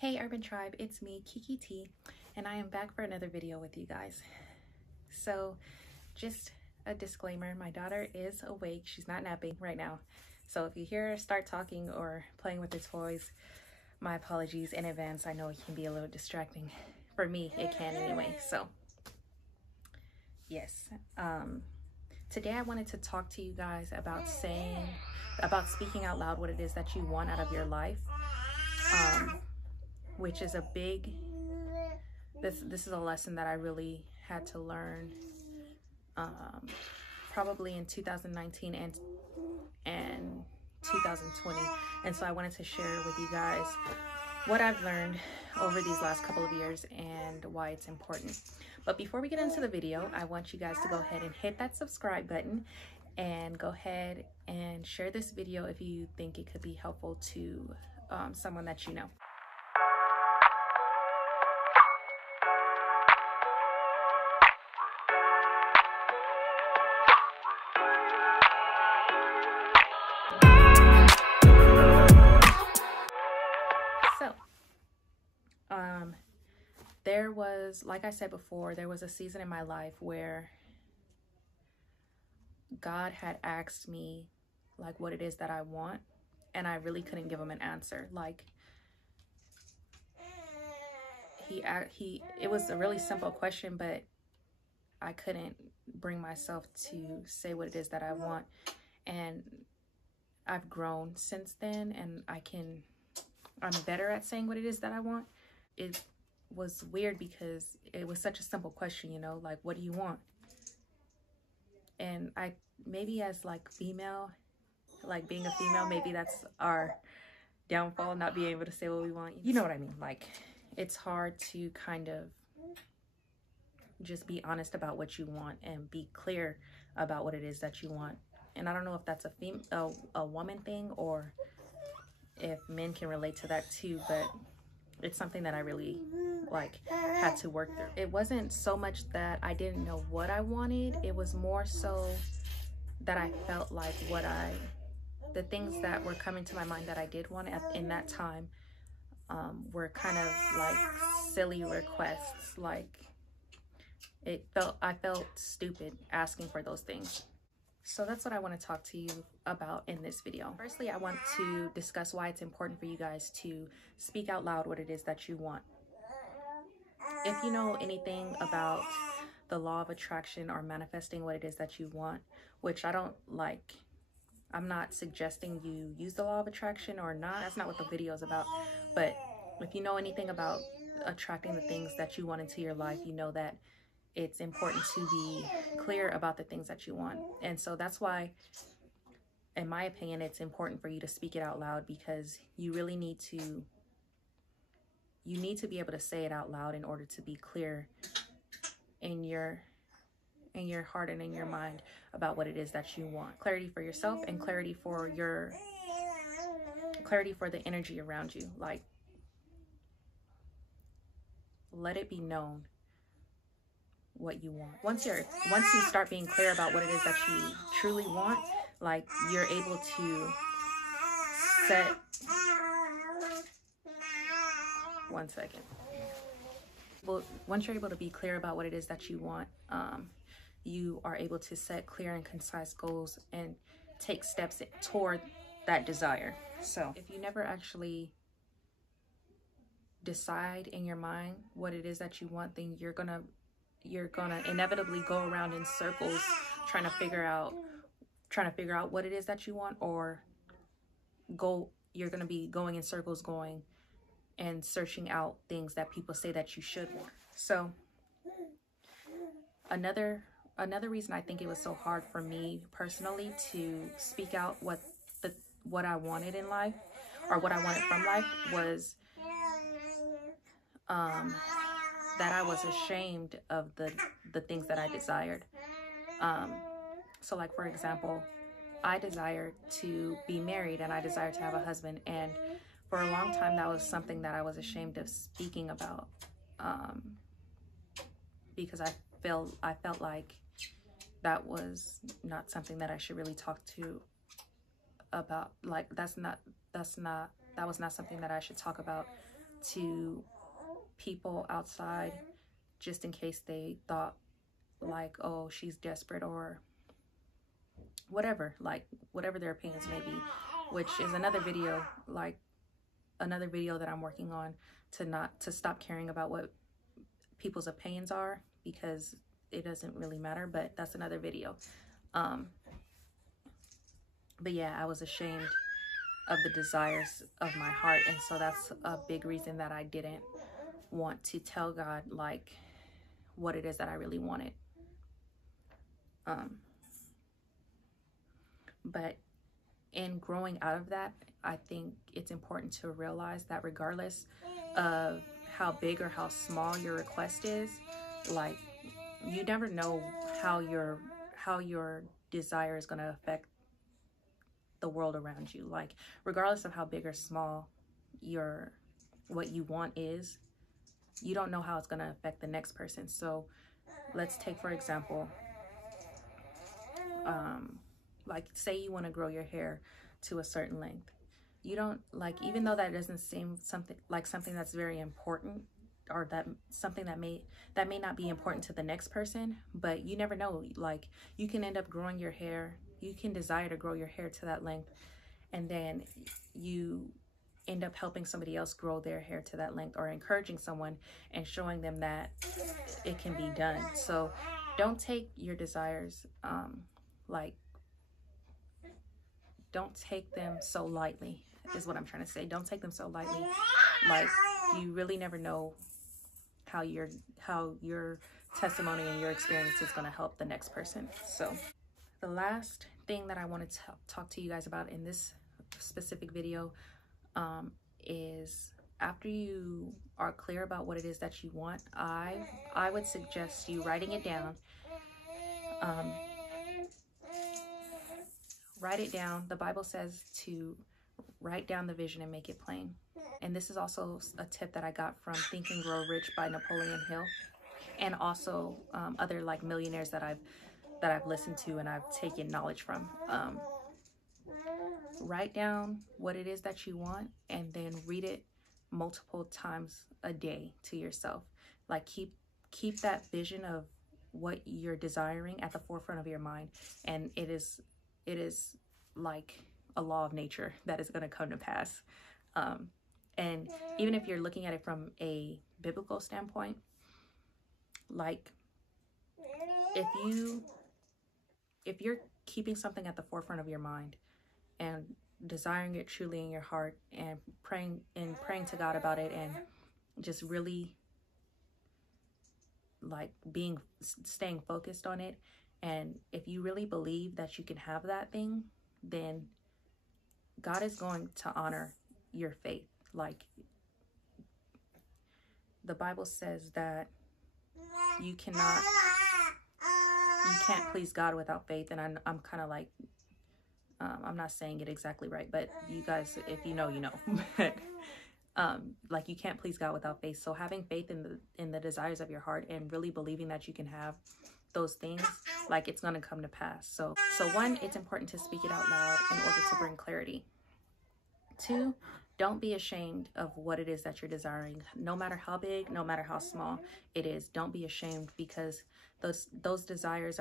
Hey Urban Tribe, it's me, Kiki T, and I am back for another video with you guys. So just a disclaimer, my daughter is awake. She's not napping right now. So if you hear her start talking or playing with her toys, my apologies in advance. I know it can be a little distracting. For me, it can anyway. So yes, today I wanted to talk to you guys about speaking out loud what it is that you want out of your life. Which is a big, this is a lesson that I really had to learn probably in 2019 and 2020. And so I wanted to share with you guys what I've learned over these last couple of years and why it's important. But before we get into the video, I want you guys to go ahead and hit that subscribe button and go ahead and share this video if you think it could be helpful to someone that you know. There was, like I said before, there was a season in my life where God had asked me like what it is that I want, and I really couldn't give him an answer. Like it was a really simple question, but I couldn't bring myself to say what it is that I want. And I've grown since then, and I'm better at saying what it is that I want. It was weird because it was such a simple question, you know, like, what do you want? And maybe as like female, like being a female, maybe that's our downfall, not being able to say what we want. You know what I mean? Like, it's hard to kind of just be honest about what you want and be clear about what it is that you want. And I don't know if that's a woman thing or if men can relate to that too, but it's something that I really had to work through. It wasn't so much that I didn't know what I wanted. It was more so that I felt like the things that were coming to my mind that I did want in that time were kind of like silly requests. Like I felt stupid asking for those things. So that's what I want to talk to you about in this video. Firstly, I want to discuss why it's important for you guys to speak out loud what it is that you want. If you know anything about the law of attraction or manifesting what it is that you want, which I don't like, I'm not suggesting you use the law of attraction or not. That's not what the video is about. But if you know anything about attracting the things that you want into your life, you know that it's important to be clear about the things that you want. And so that's why, in my opinion, it's important for you to speak it out loud, because you really need to be able to say it out loud in order to be clear in your heart and in your mind about what it is that you want. Clarity for yourself and clarity for the energy around you. Like, let it be known what you want. Once you start being clear about what it is that you truly want, like, you're able to set once you're able to be clear about what it is that you want, you are able to set clear and concise goals and take steps toward that desire. So if you never actually decide in your mind what it is that you want, then you're gonna inevitably go around in circles trying to figure out what it is that you want, or you're gonna be going in circles, and searching out things that people say that you should want. So another reason I think it was so hard for me personally to speak out what I wanted in life, or what I wanted from life, was that I was ashamed of the things that I desired. So like, for example, I desired to be married and I desired to have a husband, and for a long time that was something that I was ashamed of speaking about, because I felt like that was not something that I should really talk to about. Like, that was not something that I should talk about to people outside, just in case they thought like, oh, she's desperate or whatever, like whatever their opinions may be, which is another video, like another video that I'm working on, to stop caring about what people's opinions are, because it doesn't really matter, but that's another video. But yeah, I was ashamed of the desires of my heart, and so that's a big reason that I didn't want to tell God like what it is that I really wanted. But in growing out of that, I think it's important to realize that regardless of how big or how small your request is, like, you never know how your desire is going to affect the world around you. Like, regardless of how big or small what you want is, you don't know how it's going to affect the next person. So let's take, for example, like, say you want to grow your hair to a certain length. You don't, like, even though that doesn't seem something that's very important, or that something that may not be important to the next person, but you never know, like, you can end up growing your hair, you can desire to grow your hair to that length, and then you end up helping somebody else grow their hair to that length, or encouraging someone and showing them that it can be done. So don't take your desires, like, don't take them so lightly, is what I'm trying to say. Don't take them so lightly. Like, you really never know how your testimony and your experience is going to help the next person. So the last thing that I wanted to talk to you guys about in this specific video is, after you are clear about what it is that you want, I would suggest you writing it down. Write it down. The Bible says to write down the vision and make it plain. And this is also a tip that I got from Think and Grow Rich by Napoleon Hill, and also other like millionaires that I've listened to and I've taken knowledge from. Write down what it is that you want, and then read it multiple times a day to yourself. Like, keep that vision of what you're desiring at the forefront of your mind, and it is like a law of nature that is going to come to pass. And even if you're looking at it from a biblical standpoint, like, if you're keeping something at the forefront of your mind and desiring it truly in your heart, and praying to God about it, and just really like staying focused on it, and if you really believe that you can have that thing, then God is going to honor your faith. Like, the Bible says that you can't please God without faith. And I'm kind of like, I'm not saying it exactly right, but you guys, if you know, you know. But like, you can't please God without faith. So having faith in the desires of your heart, and really believing that you can have those things, like, it's going to come to pass. So one, it's important to speak it out loud in order to bring clarity. Two, don't be ashamed of what it is that you're desiring, no matter how big, no matter how small it is. Don't be ashamed, because those desires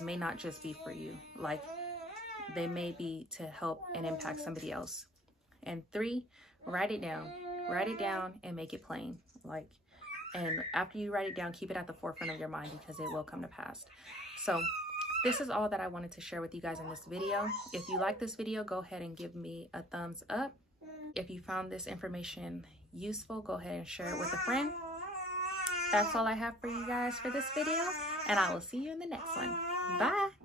may not just be for you. Like, they may be to help and impact somebody else. And three, write it down and make it plain. Like, and after you write it down, keep it at the forefront of your mind, because it will come to pass. So this is all that I wanted to share with you guys in this video. If you like this video, go ahead and give me a thumbs up. If you found this information useful, go ahead and share it with a friend. That's all I have for you guys for this video, and I will see you in the next one. Bye.